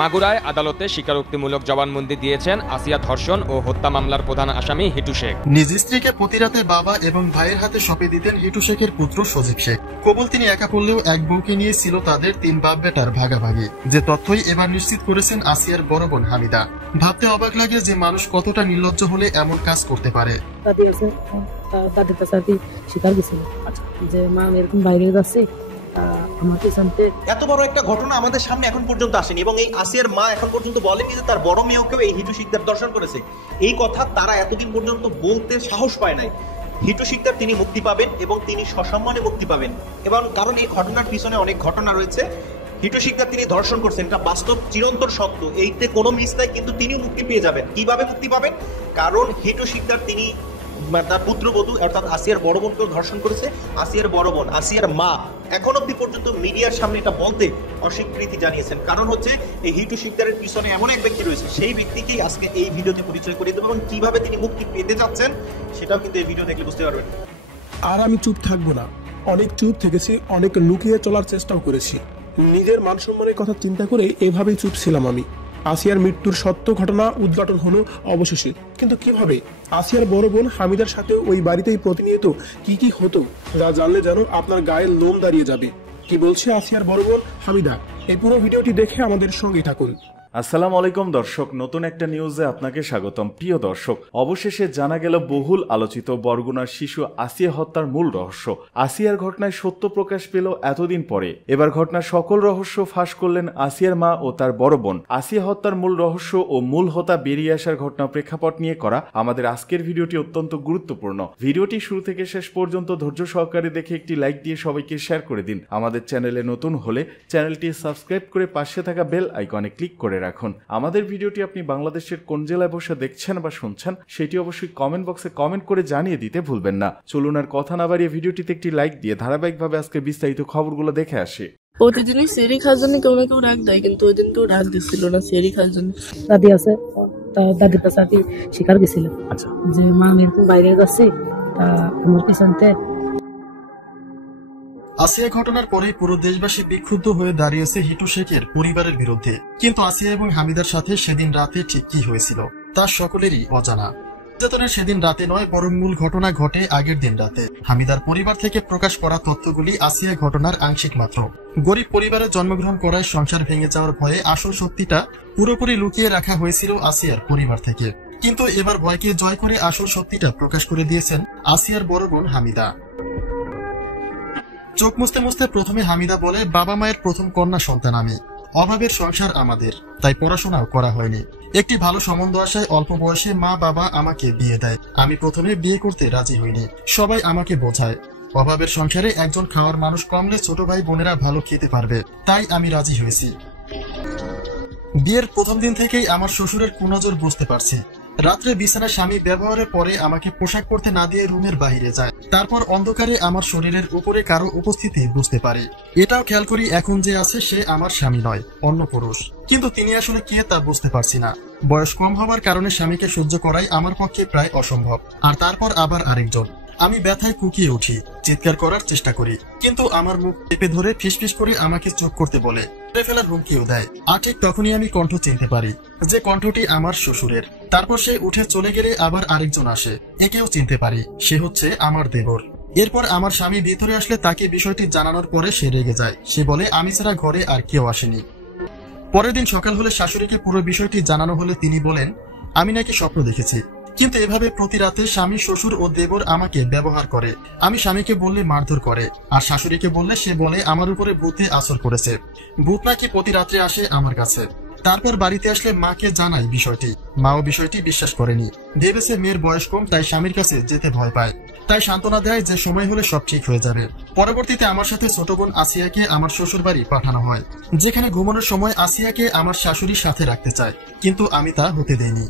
মাগুরায় আদালতে স্বীকারোক্তিমূলক জবানবন্দি দিয়েছেন আসিয়া ধর্ষণ ও হত্যা মামলার প্রধান আসামি হিটু শেখ। নিজ স্ত্রীকে প্রতি রাতে বাবা এবং ভাইয়ের হাতে সঁপে দিতেন হিটু শেখের পুত্র সজীব শেখ। কবুল তিনি একা পড়লেও এক বউকে নিয়ে ছিল তাদের 3 বাপ বেটার ভাগাভাগি, যে তথ্যই এবার নিশ্চিত করেছেন আসিয়ার বড় বোন হামিদা। ভাবতে অবাক লাগে যে মানুষ কতটা নির্লজ্জ হলে এমন কাজ করতে পারে। যে মা এরকম বাইরে যাচ্ছে, এত বড় একটা ঘটনা আমাদের সামনে এখন পর্যন্ত আসেনি এবং এই আসিয়ার মা এখন পর্যন্ত বলেনি যে তার বড় মেয়েকেও এই হিটু শিকদার দর্শন করেছে। এই কথা তারা এতদিন পর্যন্ত বলতে সাহস পায় নাই। হিটু শিকদার তিনি মুক্তি পাবেন এবং তিনি সসম্মানে মুক্তি পাবেন, এবং কারণ এই ঘটনার পিছনে অনেক ঘটনা রয়েছে। হিটু শিকদার তিনি ধর্ষণ করছেন, এটা বাস্তব চিরন্তর সত্য, এইতে কোনো মিস নাই, কিন্তু তিনিও মুক্তি পেয়ে যাবেন। কিভাবে মুক্তি পাবেন? কারণ হিটু শিকদার তিনি তার পুত্রবধূ অর্থাৎ আসিয়ার বড় বোনকেও ধর্ষণ করেছে। আসিয়ার বড় বোন, আসিয়ার মা এখন অব্দি পর্যন্ত মিডিয়ার সামনে এটা বলতে অস্বীকৃতি জানিয়েছেন। কারণ হচ্ছে এই হিটু শিকদারের পিছনে এমন এক ব্যক্তি রয়েছে, সেই ব্যক্তিকেই আজকে এই ভিডিওতে পরিচয় করিয়ে দেবো এবং কিভাবে তিনি মুক্তি পেতে যাচ্ছেন সেটাও কিন্তু এই ভিডিও দেখলে বুঝতে পারবেন। আর আমি চুপ থাকবো না, অনেক চুপ থেকেছি, অনেক লুকিয়ে চলার চেষ্টাও করেছি। নিজের মান সম্মানের কথা চিন্তা করে এভাবেই চুপ ছিলাম আমি। আসিয়ার মৃত্যুর সত্য ঘটনা উদ্ঘাটন হলো অবশেষে, কিন্তু কিভাবে? আসিয়ার বড় বোন হামিদার সাথে ওই বাড়িতেই প্রতিনিয়ত কি হতো যা জানলে যেন আপনার গায়ের লোম দাঁড়িয়ে যাবে। কি বলছে আসিয়ার বড় বোন হামিদা, এই পুরো ভিডিওটি দেখে আমাদের সঙ্গে থাকুন। আসসালামু আলাইকুম দর্শক, নতুন একটা নিউজে আপনাকে স্বাগতম। প্রিয় দর্শক, অবশেষে জানা গেল বহুল আলোচিত বরগুনার শিশু আসিয়া হত্যার মূল রহস্য। আসিয়ার ঘটনায় সত্য প্রকাশ পেল এতদিন পরে। এবার ঘটনার সকল রহস্য ফাঁস করলেন আসিয়ার মা ও তার বড় বোন। আসিয়া হত্যার মূল রহস্য ও মূল হত্যা বেরিয়ে আসার ঘটনা প্রেক্ষাপট নিয়ে করা আমাদের আজকের ভিডিওটি অত্যন্ত গুরুত্বপূর্ণ। ভিডিওটি শুরু থেকে শেষ পর্যন্ত ধৈর্য সহকারে দেখে একটি লাইক দিয়ে সবাইকে শেয়ার করে দিন। আমাদের চ্যানেলে নতুন হলে চ্যানেলটি সাবস্ক্রাইব করে পাশে থাকা বেল আইকনে ক্লিক করে রাখুন। আমাদের ভিডিওটি আপনি বাংলাদেশের কোন জেলায় বসে দেখছেন বা শুনছেন সেটি অবশ্যই কমেন্ট বক্সে কমেন্ট করে জানিয়ে দিতে ভুলবেন না। চলুন আর কথা না বাড়িয়ে ভিডিওটিতে একটি লাইক দিয়ে ধারাবাহিকভাবে আজকে বিস্তারিত খবরগুলো দেখে আসি। প্রতিদিনই সেরি খাওয়ার জন্য কেউ না কেউ ডাক দেয়, কিন্তু ওই দিন কেউ ডাক দিচ্ছিল না সেরি খাওয়ার জন্য। দাদি আছে, দাদির কাছে আর কি শিকার গেছিল যে মা এরকম বাইরে যাচ্ছে, আমার পিছনতে। আসিয়া ঘটনার পরে পুরো দেশবাসী বিক্ষুব্ধ হয়ে দাঁড়িয়েছে হিটু শেখের পরিবারের বিরুদ্ধে। কিন্তু আসিয়া এবং হামিদার সাথে সেদিন রাতে ঠিক কি হয়েছিল তা সকলেরই অজানা। নির্যাতনের সেদিন রাতে নয়, বরং মূল ঘটনা ঘটে আগের দিন রাতে। হামিদার পরিবার থেকে প্রকাশ করা তথ্যগুলি আসিয়া ঘটনার আংশিক মাত্র। গরিব পরিবারে জন্মগ্রহণ করায় সংসার ভেঙে যাওয়ার ভয়ে আসল সত্যিটা পুরোপুরি লুকিয়ে রাখা হয়েছিল আসিয়ার পরিবার থেকে। কিন্তু এবার ভয়কে জয় করে আসল সত্যিটা প্রকাশ করে দিয়েছেন আসিয়ার বড় বোন হামিদা। চোখ মুছতে মুছতে প্রথমে হামিদা বলে, বাবা মায়ের প্রথম কন্যা সন্তান আমি, অভাবের সংসার আমাদের, তাই পড়াশোনাও করা হয়নি। একটি ভালো সম্বন্ধ আসায় অল্প বয়সে মা বাবা আমাকে বিয়ে দেয়। আমি প্রথমে বিয়ে করতে রাজি হইনি, সবাই আমাকে বোঝায় অভাবের সংসারে একজন খাওয়ার মানুষ কমলে ছোট ভাই বোনেরা ভালো খেতে পারবে, তাই আমি রাজি হয়েছি। বিয়ের প্রথম দিন থেকেই আমার শ্বশুরের কুনজর বুঝতে পারছি। রাত্রে বিছানা স্বামী ব্যবহারের পরে আমাকে পোশাক পরতে না দিয়ে রুমের বাইরে যায়। তারপর অন্ধকারে আমার শরীরের উপরে কারো উপস্থিতি বুঝতে পারি। এটাও খেয়াল করি এখন যে আছে সে আমার স্বামী নয়, অন্য পুরুষ। কিন্তু তিনি আসলে কে তা বুঝতে পারছি না। বয়স কম হওয়ার কারণে স্বামীকে সহ্য করাই আমার পক্ষে প্রায় অসম্ভব। আর তারপর আবার আরেকজন। আমি ব্যথায় কুকিয়ে উঠি, চিৎকার করার চেষ্টা করি, কিন্তু আমার মুখ চেপে ধরে ফিসফিস করে আমাকে চুপ করতে বলে, ফেলার হুমকিও দেয়। আর ঠিক তখনই আমি কণ্ঠ চিনতে পারি, যে কণ্ঠটি আমার শ্বশুরের। তারপর সে উঠে চলে গেলে আবার আরেকজন আসে, একেও চিনতে পারি, সে হচ্ছে আমার দেবর। এরপর আমার স্বামী ভিতরে আসলে তাকে বিষয়টি জানানোর পরে সে রেগে যায়। সে বলে আমি ছাড়া ঘরে আর কেউ আসেনি। পরের দিন সকাল হলে শাশুড়িকে পুরো বিষয়টি জানানো হলে তিনি বলেন আমি নাকি স্বপ্ন দেখেছি। কিন্তু এভাবে প্রতি রাতে স্বামী, শ্বশুর ও দেবর আমাকে ব্যবহার করে। আমি স্বামীকে বললে মারধর করে, আর শাশুড়িকে বললে সে বলে আমার উপরে ভূতে আসর করেছে। ভূত নাকি প্রতি রাত্রে আসে আমার কাছে। তারপর বাড়িতে আসলে মাকে জানাই বিষয়টি। মাও বিষয়টি বিশ্বাস করেনি, ভেবেছে মেয়ের বয়স কম, তাই স্বামীর কাছে যেতে ভয় পায়। তাই সান্ত্বনা দেয় যে সময় হলে সব ঠিক হয়ে যাবে। পরবর্তীতে আমার সাথে ছোট বোন আসিয়াকে আমার শ্বশুর বাড়ি পাঠানো হয়, যেখানে ঘুমানোর সময় আসিয়াকে আমার শাশুড়ির সাথে রাখতে চায়, কিন্তু আমি তা হতে দেইনি।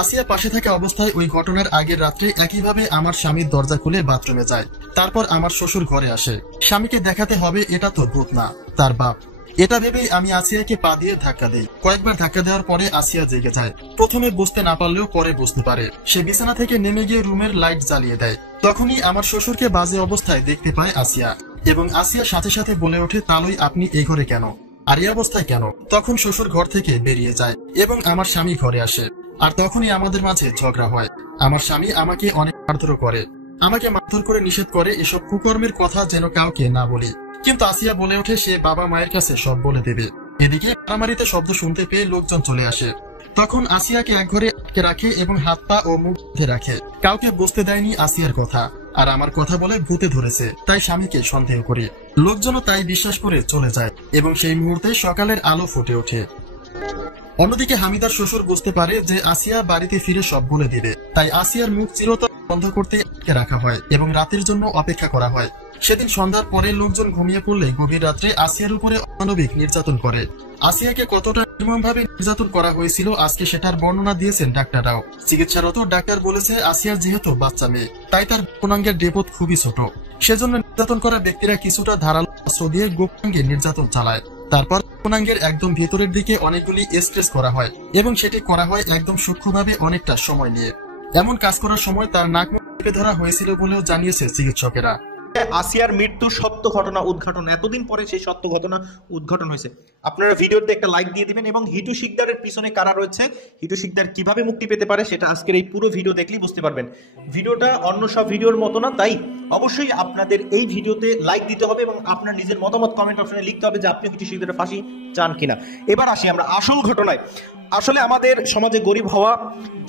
আসিয়া পাশে থাকা অবস্থায় ওই ঘটনার আগের রাত্রে একইভাবে আমার স্বামীর দরজা খুলে বাথরুমে যায়। তারপর আমার শ্বশুর ঘরে আসে। স্বামীকে দেখাতে হবে এটা তো ভূত না, তার বাপ। এটা ভেবেই আমি আসিয়াকে পা দিয়ে ধাক্কা দেই। কয়েকবার ধাক্কা দেওয়ার পরে আসিয়া জেগে যায়। প্রথমে বুঝতে না পারলেও পরে বুঝতে পারে। সে বিছানা থেকে নেমে গিয়ে রুমের লাইট জ্বালিয়ে দেয়। তখনই আমার শ্বশুরকে বাজে অবস্থায় দেখতে পায় আসিয়া, এবং আসিয়া সাথে সাথে বলে ওঠে, তালই আপনি এই ঘরে কেন? আর এই অবস্থায় কেন? তখন শ্বশুর ঘর থেকে বেরিয়ে যায় এবং আমার স্বামী ঘরে আসে। আর তখনই আমাদের মাঝে ঝগড়া হয়। আমার স্বামী আমাকে অনেক মারধর করে, আমাকে মারধর করে নিষেধ করে এসব কুকর্মের কথা যেন কাউকে না বলি। কিন্তু আসিয়া বলে ওঠে সে বাবা মায়ের কাছে সব বলে দেবে। এদিকে মারামারিতে শব্দ শুনতে পেয়ে লোকজন চলে আসে। তখন আসিয়াকে এক ঘরে আটকে রাখে এবং হাত পা ও মুখ বেঁধে রাখে। কাউকে বুঝতে দেয়নি আসিয়ার কথা। আর আমার কথা বলে ভূতে ধরেছে, তাই স্বামীকে সন্দেহ করি। লোকজনও তাই বিশ্বাস করে চলে যায় এবং সেই মুহূর্তে সকালের আলো ফুটে ওঠে। অন্যদিকে হামিদার শ্বশুর বুঝতে পারে যে আসিয়া বাড়িতে ফিরে সব বলে দিবে, তাই আসিয়ার মুখ চিরতরে বন্ধ করতে আটকে রাখা হয় এবং রাতের জন্য অপেক্ষা করা হয়। সেদিন সন্ধ্যার পরে লোকজন ঘুমিয়ে পড়লে গভীর রাত্রে আসিয়ার উপরে অমানবিক নির্যাতন করে। আসিয়াকে কতটা নির্মমভাবে নির্যাতন করা হয়েছিল আজকে সেটার বর্ণনা দিয়েছেন ডাক্তাররাও। চিকিৎসারত ডাক্তার বলেছে আসিয়ার যেহেতু বাচ্চা মেয়ে, তাই তার গোপনাঙ্গের ডেপথ খুবই ছোট, সেজন্য নির্যাতন করা ব্যক্তিরা কিছুটা ধারালো অস্ত্র দিয়ে গোপনাঙ্গে নির্যাতন চালায়। তারপর গোপনাঙ্গের একদম ভেতরের দিকে অনেকগুলি স্ট্রেস করা হয় এবং সেটি করা হয় একদম সূক্ষ্মভাবে অনেকটা সময় নিয়ে। এমন কাজ করার সময় তার নাক মুখ টিপে ধরা হয়েছিল বলেও জানিয়েছে চিকিৎসকেরা। আসিয়ার মৃত্যুর সত্য ঘটনা উদ্ঘাটন, এতদিন পরে সেই সত্য ঘটনা উদ্ঘাটন হয়েছে। আপনারা ভিডিওতে একটা লাইক দিয়ে দিবেন এবং হিটু শিকদারের পিছনে কারা রয়েছে, হিটু শিকদার কিভাবে মুক্তি পেতে পারে সেটা আজকের এই পুরো ভিডিও দেখলেই বুঝতে পারবেন। ভিডিওটা অন্য সব ভিডিওর মতো না, তাই অবশ্যই আপনাদের এই ভিডিওতে লাইক দিতে হবে এবং আপনার নিজের মতামত কমেন্ট অপশনে লিখতে হবে যে আপনি হিটু শিকদারের ফাঁসি চান কিনা। এবার আসি আমরা আসল ঘটনায়। আসলে আমাদের সমাজে গরিব হওয়া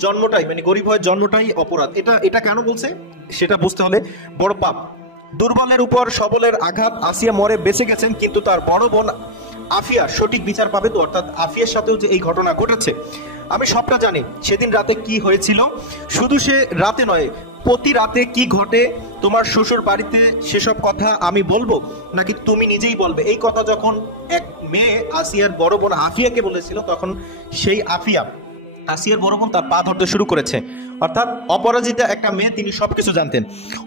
জন্মটাই, মানে গরিব হওয়ার জন্মটাই অপরাধ। এটা কেন বলছে সেটা বুঝতে হলে বড় পাপ। দুর্বলের উপর সবলের আঘাত। আসিয়া মরে বেঁচে গেছেন, কিন্তু তার বড় বোন আফিয়া সঠিক বিচার পাবে তো, অর্থাৎ আফিয়ার সাথেও যে এই ঘটনা ঘটেছে। আমি সবটা জানি সেদিন রাতে কি হয়েছিল। শুধু সে রাতে নয়, প্রতি রাতে কি ঘটে তোমার শ্বশুর বাড়িতে সেসব কথা আমি বলবো নাকি তুমি নিজেই বলবে? এই কথা যখন এক মেয়ে আসিয়ার বড় বোন আফিয়াকে বলেছিল, তখন সেই আফিয়া আসিয়ার বড় বোন তার পা ধরতে শুরু করেছে। অর্থাৎ অপরাজিতা একটা মেয়ে, তিনি সবকিছু জানতেন।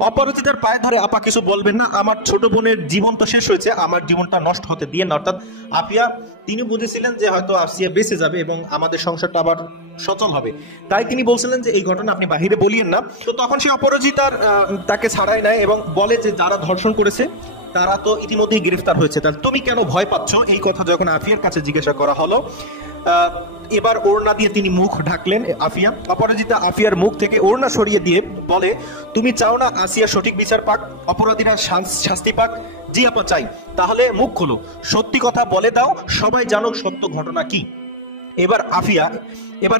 অপরাজিতার পায়ে ধরে আপা কিছু বলবেন না, আমার ছোট বোনের জীবন তো শেষ হয়েছে, আমার জীবনটা নষ্ট হতে দিয়ে না। অর্থাৎ আফিয়া তিনি বুঝেছিলেন যে হয়তো আসিয়া বেঁচে যাবে এবং আমাদের সংসারটা আবার সচল হবে, তাই তিনি বলছিলেন যে এই ঘটনা আপনি বাহিরে বলিয়েন না। তো তখন সে অপরাজিতার তাকে ছাড়াই নেয় এবং বলে যে যারা ধর্ষণ করেছে তারা তো ইতিমধ্যেই গ্রেফতার হয়েছে, তাহলে তুমি কেন ভয় পাচ্ছ? এই কথা যখন আফিয়ার কাছে জিজ্ঞাসা করা হলো, এবার ওড়না দিয়ে তিনি মুখ ঢাকলেন আফিয়া। অপরাজিতা আফিয়ার মুখ থেকে ওড়না সরিয়ে দিয়ে বলে, তুমি চাও না আসিয়া সঠিক বিচার পাক, অপরাধীরা শাস্তি পাক? জি আপা চাই। তাহলে মুখ খোলো, সত্যি কথা বলে দাও, সবাই জানুক সত্য ঘটনা কি। এবার আফিয়া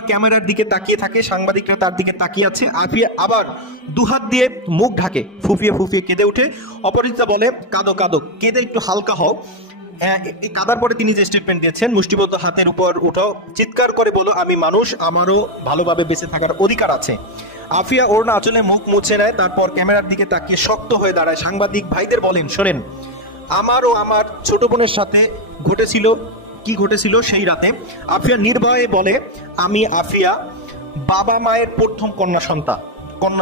ক্যামেরার দিকে তাকিয়ে থাকে, সাংবাদিকরা তার দিকে তাকিয়ে আছে। আফিয়া আবার দুহাত দিয়ে মুখ ঢাকে, ফুফিয়ে ফুফিয়ে কেঁদে উঠে। অপরাজিতা বলে, কাঁদো কাঁদো, কেঁদে একটু হালকা হও। এই কাদার পরে তিনি যে স্টেটমেন্ট দিয়েছেন, মুষ্টিবদ্ধ হাতের উপর উঠাও, চিৎকার করে বলো আমি মানুষ, আমারও ভালোভাবে বেঁচে থাকার অধিকার আছে। আফিয়া ওড়না আঁচলে মুখ মুছে নেয়, তারপর ক্যামেরার দিকে তাকিয়ে শক্ত হয়ে দাঁড়ায়। সাংবাদিক ভাইদের বলেন, শোনেন, আমারও আমার ছোট বোনের সাথে কি ঘটেছিল সেই রাতে। আফিয়া নির্ভয়ে বলে, আমি আফিয়া বাবা মায়ের প্রথম কন্যা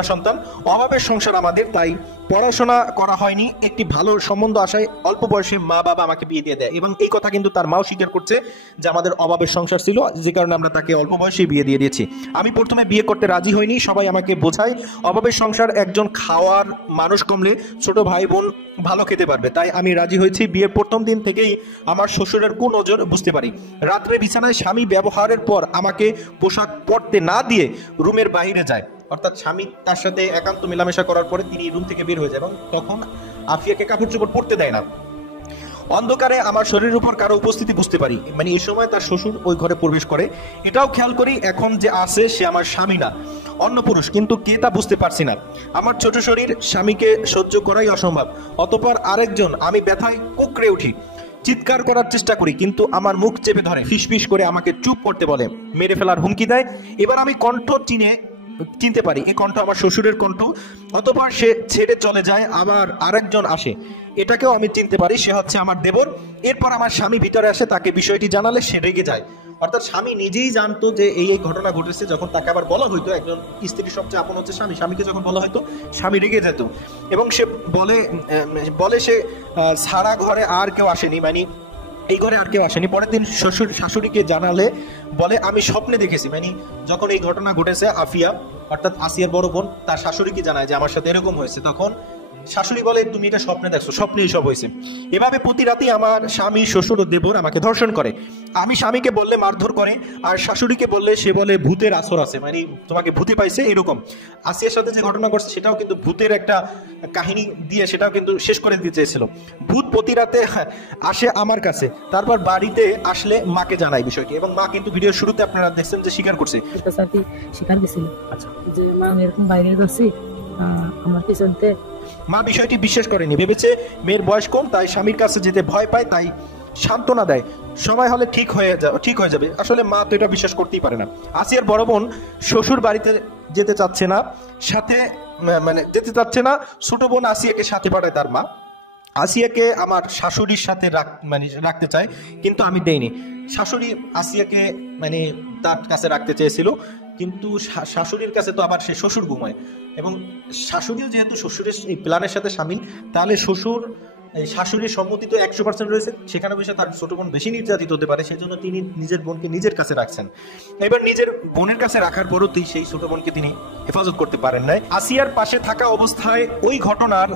সন্তান। অভাবের সংসার আমাদের, তাই পড়াশোনা করা হয়নি। একটি ভালো সম্বন্ধ আসায় অল্প বয়সে মা বাবা আমাকে বিয়ে দিয়ে দেয়, এবং এই কথা কিন্তু তার মাও স্বীকার করছে যে আমাদের অভাবের সংসার ছিল, যে কারণে আমরা তাকে অল্প বয়সে বিয়ে দিয়ে দিয়েছি। আমি প্রথমে বিয়ে করতে রাজি হইনি, সবাই আমাকে বোঝায় অভাবের সংসার, একজন খাওয়ার মানুষ কমলে ছোট ভাই বোন ভালো খেতে পারবে, তাই আমি রাজি হয়েছি। বিয়ের প্রথম দিন থেকেই আমার শ্বশুরের কুনজর বুঝতে পারি। রাত্রে বিছানায় স্বামী ব্যবহারের পর আমাকে পোশাক পরতে না দিয়ে রুমের বাইরে যায়। অর্থাৎ স্বামী তার সাথে একান্ত মেলামেশা করার পরে তিনি রুম থেকে বের হয়ে যায় এবং তখন আফিয়াকে কাপড় চোপড় পরতে দেয় না। অন্ধকারে আমার শরীরের উপর কারো উপস্থিতি বুঝতে পারি, মানে এই সময় তার শ্বশুর ওই ঘরে প্রবেশ করে। এটাও খেয়াল করি এখন যে আছে সে আমার স্বামী না, অন্য পুরুষ, কিন্তু কে তা বুঝতে পারছি না। আমার ছোট শরীর স্বামীকে সহ্য করাই অসম্ভব। অতঃপর আরেকজন, আমি ব্যথায় কুঁকড়ে উঠি, চিৎকার করার চেষ্টা করি, কিন্তু আমার মুখ চেপে ধরে, ফিসফিস করে আমাকে চুপ করতে বলে, মেরে ফেলার হুমকি দেয়। এবার আমি কণ্ঠ চিনতে পারি, এই কণ্ঠ আমার শ্বশুরের কণ্ঠ। অতঃপর সে ছেড়ে চলে যায়। আবার আরেকজন আসে, এটাকেও আমি চিনতে পারি, সে হচ্ছে আমার দেবর। এরপর আমার স্বামী ভিতরে আসে, তাকে বিষয়টি জানালে সে রেগে যায়। অর্থাৎ স্বামী নিজেই জানতো যে এই ঘটনা ঘটেছে। যখন তাকে আবার বলা হইতো, একজন স্ত্রীর সবচেয়ে আপন হচ্ছে স্বামী, স্বামীকে যখন বলা হয়তো স্বামী রেগে যেত এবং সে বলে সে সারা ঘরে আর কেউ আসেনি, মানে এই ঘরে আর কেউ আসেনি। পরের দিন শাশুড়িকে জানালে বলে, আমি স্বপ্নে দেখেছি। মানে যখন এই ঘটনা ঘটেছে, আফিয়া অর্থাৎ আসিয়ার বড় বোন তার শাশুড়িকে জানায় যে আমার সাথে এরকম হয়েছে। তখন শাশুড়ি বলে তুমি এটা স্বপ্নে দেখছো, স্বপ্নে সব হয়েছে। এভাবে প্রতি রাতেই আমার স্বামী, শ্বশুর ও দেবর আমাকে ধর্ষণ করে। আমি স্বামীকে বললে মারধর করে, আর শাশুড়িকে বললে সে বলে ভূতের আসর আছে, মানে তোমাকে ভূতে পাইছে এরকম। আসিয়ার সাথে যে ঘটনা ঘটছে সেটাও কিন্তু ভূতের একটা কাহিনী দিয়ে সেটাও কিন্তু শেষ করে দিতে চেয়েছিল। ভূত প্রতি রাতে আসে আমার কাছে, তারপর বাড়িতে আসলে মাকে জানায় বিষয়টি, এবং মা কিন্তু ভিডিওর শুরুতে আপনারা দেখছেন যে স্বীকার করছে। স্বীকার গেছিল যে মা আমি এরকম বাইরে যাচ্ছি, আমার পিছনতে। মা বিষয়টি বিশ্বাস করেনি, ভেবেছে মেয়ের বয়স কম, তাই স্বামীর কাছে যেতে ভয় পায়, তাই সান্ত্বনা দেয় সময় হলে ঠিক হয়ে যাবে। আসলে মা তো এটা বিশ্বাস করতেই পারে না। আসিয়ার বড় বোন শ্বশুর বাড়িতে যেতে চাচ্ছে না, যেতে চাচ্ছে না। ছোট বোন আসিয়াকে সাথে পাঠায় তার মা। আসিয়াকে আমার শাশুড়ির সাথে রাখতে চায়, কিন্তু আমি দেইনি। শাশুড়ি আসিয়াকে তার কাছে রাখতে চেয়েছিল, কিন্তু শাশুড়ির কাছে তো আবার সে শ্বশুর ঘুমায়, এবং শাশুড়িও যেহেতু শ্বশুরের এই প্ল্যানের সাথে সামিল, তাহলে শাশুড়ির সম্মতি তো 100% রয়েছে। সেখানে বসে তার ছোট বোন বেশি নির্যাতিত হতে পারে, সেই জন্য তিনি নিজের বোনকে নিজের কাছে রাখছেন। এবার নিজের বোনের কাছে রাখার পরও সেই ছোট বোনকে তিনি হেফাজত করতে পারেন নাই। আসিয়ার পাশে থাকা অবস্থায় ওই ঘটনার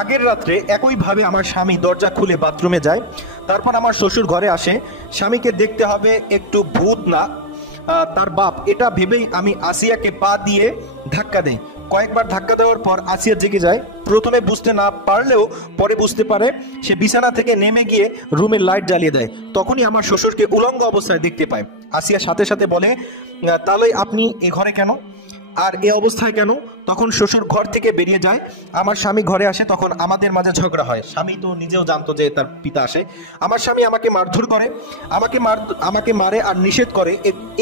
আগের রাত্রে একইভাবে আমার স্বামী দরজা খুলে বাথরুমে যায়। তারপর আমার শ্বশুর ঘরে আসে। স্বামীকে দেখতে হবে একটু ভূত না তার বাপ, এটা ভেবেই আমি আসিয়াকে পা দিয়ে ধাক্কা দেই। কয়েকবার ধাক্কা দেওয়ার পর আসিয়া জেগে যায়। প্রথমে বুঝতে না পারলেও পরে বুঝতে পারে। সে বিছানা থেকে নেমে গিয়ে রুমের লাইট জ্বালিয়ে দেয়। তখনই আমার শ্বশুরকে উলঙ্গ অবস্থায় দেখতে পায়। আসিয়া সাথে সাথে বলে, তাহলে আপনি এ ঘরে কেন, আর এ অবস্থায় কেন? তখন শ্বশুর ঘর থেকে বেরিয়ে যায়। আমার স্বামী ঘরে আসে, তখন আমাদের মাঝে ঝগড়া হয়। স্বামী তো নিজেও জানতো যে তার পিতা আসে। আমার স্বামী আমাকে মারধর করে, আমাকে মারে আর নিষেধ করে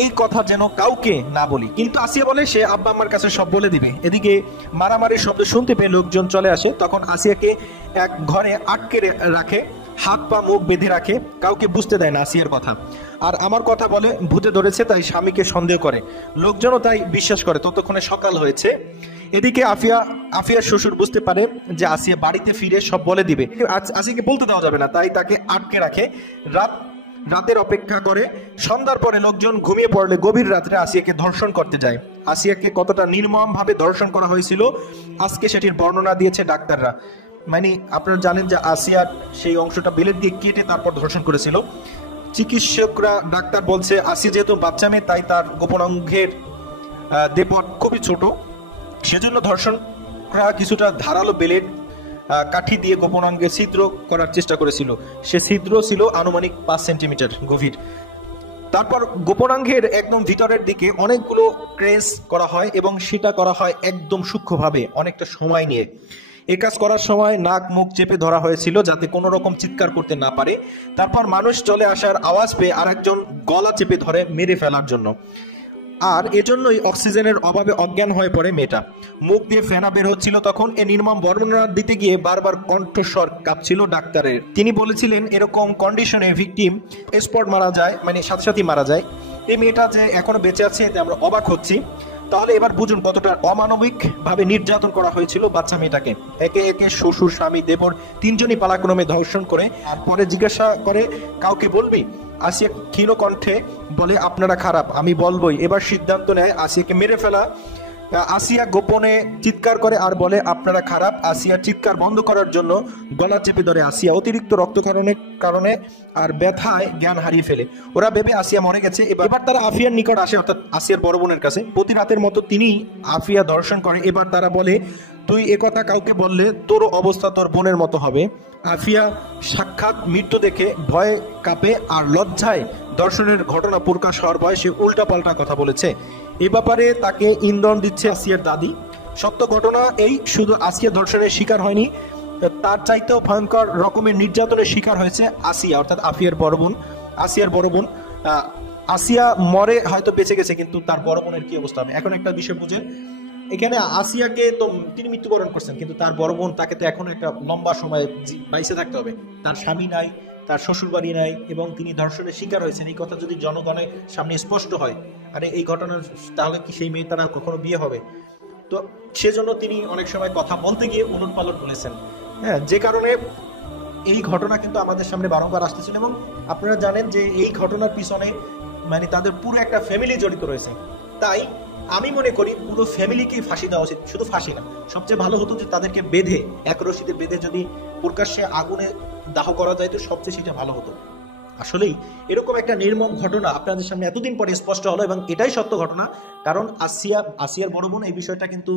এই কথা যেন কাউকে না বলি। কিন্তু আসিয়া বলে সে আব্বা আমার কাছে সব বলে দিবে। এদিকে মারামারির শব্দ শুনতে পেয়ে লোকজন চলে আসে। তখন আসিয়াকে এক ঘরে আটকে রাখে, হাত পা মুখ বেঁধে রাখে, কাউকে বুঝতে দেয় না আসিয়ার কথা। আর আমার কথা বলে ভূতে ধরেছে, তাই স্বামীকে সন্দেহ করে, লোকজনও তাই বিশ্বাস করে। ততক্ষণে সকাল হয়েছে। এদিকে আফিয়ার শ্বশুর বুঝতে পারে যে আসিয়া বাড়িতে ফিরে সব বলে দিবে। আসিয়াকে বলতে দেওয়া যাবে না, তাই তাকে আটকে রাখে। রাতের অপেক্ষা করে। সন্ধ্যার পরে লোকজন ঘুমিয়ে পড়লে গভীর রাত্রে আসিয়াকে ধর্ষণ করতে যায়। আসিয়াকে কতটা নির্মম ভাবে ধর্ষণ করা হয়েছিল আজকে সেটির বর্ণনা দিয়েছে ডাক্তাররা। আপনারা জানেন যে আসিয়ার সেই অংশটা বেলেট দিয়ে কেটে তারপর ধর্ষণ করেছিল। চিকিৎসকরা, ডাক্তার বলছে আসিয়া যেহেতু বাচ্চা মেয়ে, তাই তার গোপন অঙ্গের দেপট খুবই ছোট, সেজন্য ধর্ষণরা কিছুটা ধারালো বেলেট কাঠি দিয়ে গোপন অঙ্গে ছিদ্র করার চেষ্টা করেছিল। সে ছিদ্র ছিল আনুমানিক 5 সেন্টিমিটার গভীর। তারপর গোপনাঙ্গের একদম ভিতরের দিকে অনেকগুলো ক্রেস করা হয়, এবং সেটা করা হয় একদম সূক্ষ্মভাবে, অনেকটা সময় নিয়ে। এই কাজ করার সময় নাক মুখ চেপে ধরা হয়েছিল যাতে কোনো রকম চিৎকার করতে না পারে। তারপর মানুষ চলে আসার আওয়াজ পেয়ে আরেকজন গলা চেপে ধরে মেরে ফেলার জন্য, আর এজন্যই অক্সিজেনের অভাবে অজ্ঞান হয়ে পড়ে মেয়েটা। মুখ দিয়ে ফেনা বের হচ্ছিল। তখন এ নির্মম বর্ণনা দিতে গিয়ে বারবার কণ্ঠস্বর কাঁপছিল ডাক্তারের। তিনি বলেছিলেন এরকম কন্ডিশনে ভিকটিম স্পট মারা যায়, সাথে সাথে মারা যায়। এই মেয়েটা যে এখনো বেঁচে আছে এতে আমরা অবাক হচ্ছি। তাহলে এবার বুঝুন কতটা অমানবিক ভাবে নির্যাতন করা হয়েছিল বাচ্চা মেয়েটাকে। একে একে শ্বশুর, স্বামী, দেবর তিনজনই পালাক্রমে ধর্ষণ করে। আর পরে জিজ্ঞাসা করে কাউকে বলবি? আসিয়া ক্ষীণ কণ্ঠে বলে আপনারা খারাপ, আমি বলবোই। এবার সিদ্ধান্ত নেয় আসিয়াকে মেরে ফেলা। আসিয়া গোপনে চিৎকার করে আর বলে আপনারা খারাপ। আসিয়ার চিৎকার বন্ধ করার জন্য গলা চেপে ধরে আসিয়া অতিরিক্ত রক্তক্ষরণের কারণে আর ব্যথায় জ্ঞান হারিয়ে ফেলে। ওরা ভেবে আসিয়া মরে গেছে। এবার তারা আফিয়ার নিকট আসে, অর্থাৎ আসিয়ার বড় বোনের কাছে। প্রতি রাতের মতো তিনি আফিয়া ধর্ষণ করে। এবার তারা বলে তুই একথা কাউকে বললে তোর অবস্থা তোর বোনের মতো হবে। আফিয়া সাক্ষাৎ মৃত্যু দেখে ভয়ে কাঁপে আর লজ্জায় ধর্ষণের ঘটনা প্রকাশ হওয়ার ভয়ে সে উল্টাপাল্টা কথা বলেছে। এ ব্যাপারে তাকে ইন্ধন দিচ্ছে আসিয়ার দাদি। সত্য ঘটনা এই, শুধু আসিয়া ধর্ষণের শিকার হয়নি, তার চাইতেও ভয়ঙ্কর রকমের নির্যাতনের শিকার হয়েছে আসিয়া, অর্থাৎ আসিয়ার বড় বোন। আসিয়া মরে হয়তো বেঁচে গেছে, কিন্তু তার বড় বোনের কি অবস্থা হবে? এখন একটা বিষয় বুঝে, এখানে আসিয়াকে তো তিনি মৃত্যুবরণ করছেন, কিন্তু তার বড় বোন তাকে তো এখন একটা লম্বা সময় বাইসে থাকতে হবে। তার স্বামী নাই, তার শ্বশুর বাড়ি নাই, এবং তিনি ধর্ষণের শিকার হয়েছেন। এই কথা যদি জনগণের সামনে স্পষ্ট হয়, আরে এই ঘটনার, তাহলে কি সেই মেয়ে তারা কখনো বিয়ে হবে? তো সেজন্য তিনি অনেক সময় কথা বলতে গিয়ে উলটপালট বলেছেন। হ্যাঁ, যে কারণে এই ঘটনা কিন্তু আমাদের সামনে বারংবার আসতেছিল। এবং আপনারা জানেন যে এই ঘটনার পিছনে তাদের পুরো একটা ফ্যামিলি জড়িত রয়েছে। তাই আমি মনে করি পুরো ফ্যামিলিকেই ফাঁসি দেওয়া উচিত, শুধু ফাঁসি না, সবচেয়ে ভালো হতো যে তাদেরকে বেঁধে, এক রশিতে বেঁধে যদি প্রকাশ্যে আগুনে দাহ করা যায় তো সবচেয়ে সেটা ভালো হতো। আসলেই এরকম একটা নির্মম ঘটনা আপনাদের সামনে এতদিন পরে স্পষ্ট হলো, এবং এটাই সত্য ঘটনা। কারণ আসিয়ার বড় বোন এই বিষয়টা কিন্তু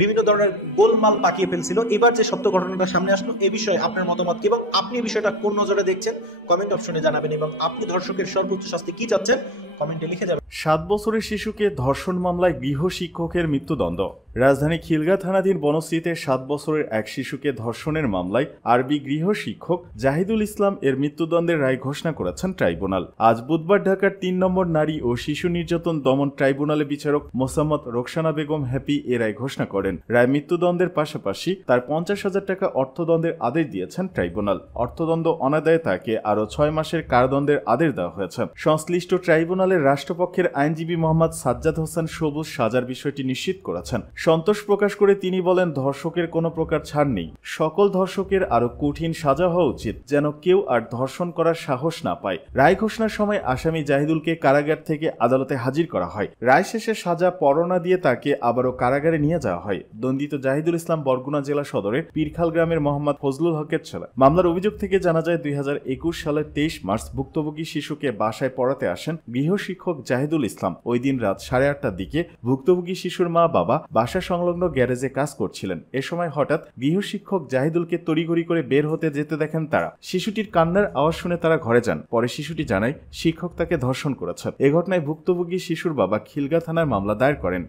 বিভিন্ন ধরনের গোলমাল পাকিয়ে ফেলছিল। এবার যে সত্য ঘটনাটা সামনে আসলো, এই বিষয়ে আপনার মতামত কি, এবং আপনি এই বিষয়টা কোন নজরে দেখছেন কমেন্ট অপশনে জানাবেন, এবং আপনি ধর্ষকের সর্বোচ্চ শাস্তি কি চাচ্ছেন কমেন্টে লিখে যাবেন। 7 বছরের শিশুকে ধর্ষণ মামলায় গৃহ শিক্ষকের মৃত্যুদণ্ড। রাজধানী খিলগা থানাধীন বনশ্রীতে 7 বছরের এক শিশুকে ধর্ষণের মামলায় আরবি গৃহ শিক্ষক জাহিদুল ইসলাম এর মৃত্যুদণ্ডের রায় ঘোষণা করেছেন ট্রাইব্যুনাল। আজ বুধবার ঢাকার 3 নম্বর নারী ও শিশু নির্যাতন দমন ট্রাইব্যুনালে বিচারক মোসাম্মদ রোকসানা বেগম হ্যাপি এ রায় ঘোষণা করেন। রায় মৃত্যুদণ্ডের পাশাপাশি তার 50,000 টাকা অর্থদণ্ডের আদেশ দিয়েছেন ট্রাইব্যুনাল। অর্থদণ্ড অনাদায়ে তাকে আরও 6 মাসের কারাদণ্ডের আদেশ দেওয়া হয়েছে। সংশ্লিষ্ট ট্রাইব্যুনালের রাষ্ট্রপক্ষের আইনজীবী মোহাম্মদ সাজ্জাদ হোসেন সবুজ সাজার বিষয়টি নিশ্চিত করেছেন। সন্তোষ প্রকাশ করে তিনি বলেন, ধর্ষকের কোনো প্রকার ছাড় নেই। সকল ধর্ষকের আরো কঠিন সাজা হওয়া উচিত, যেন কেউ আর ধর্ষণ করার সাহস না পায়। রায় ঘোষণার সময় আসামি জাহিদুলকে কারাগার থেকে আদালতে হাজির করা হয়। রায় শেষে সাজা পরোয়ানা দিয়ে তাকে আবারও কারাগারে নিয়ে যাওয়া হয়। দণ্ডিত জাহিদুল ইসলাম বরগুনা জেলা সদরের পীরখাল গ্রামের মোহাম্মদ ফজলুল হকের ছেলে। মামলার অভিযোগ থেকে জানা যায় 2021 সালের 23 মার্চ ভুক্তভোগী শিশুকে বাসায় পড়াতে আসেন গৃহ শিক্ষক জাহিদুল ইসলাম। ওই দিন রাত 8:30টার দিকে ভুক্তভোগী শিশুর মা বাবা বাসা সংলগ্ন গ্যারেজে কাজ করছিলেন। এ সময় হঠাৎ গৃহ শিক্ষক জাহিদুলকে তড়িঘড়ি করে বের হতে যেতে দেখেন তারা। শিশুটির কান্নার আওয়াজ শুনে তারা ঘরে যান। পরে শিশুটি জানায় শিক্ষক তাকে ধর্ষণ করেছেন। এ ঘটনায় ভুক্তভোগী শিশুর বাবা খিলগা থানায় মামলা দায়ের করেন।